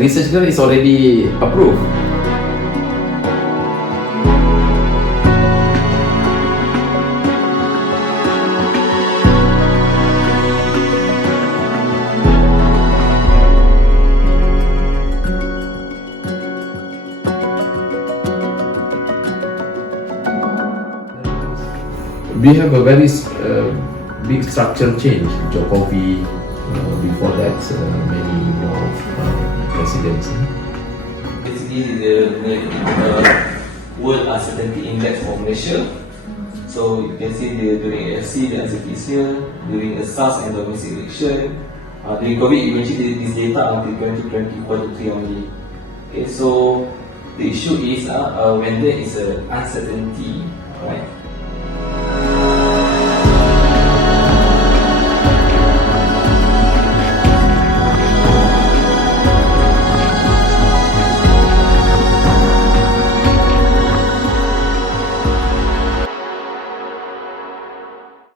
research grant is already approved. We have a very big structural change. Jokowi, before that, many more presidents. Basically, the World Uncertainty Index for Malaysia. So you can see during AFC, the uncertainty is here. During the SARS and domestic election, during COVID, eventually this data until 2020 only. Okay, so the issue is when there is an uncertainty, right?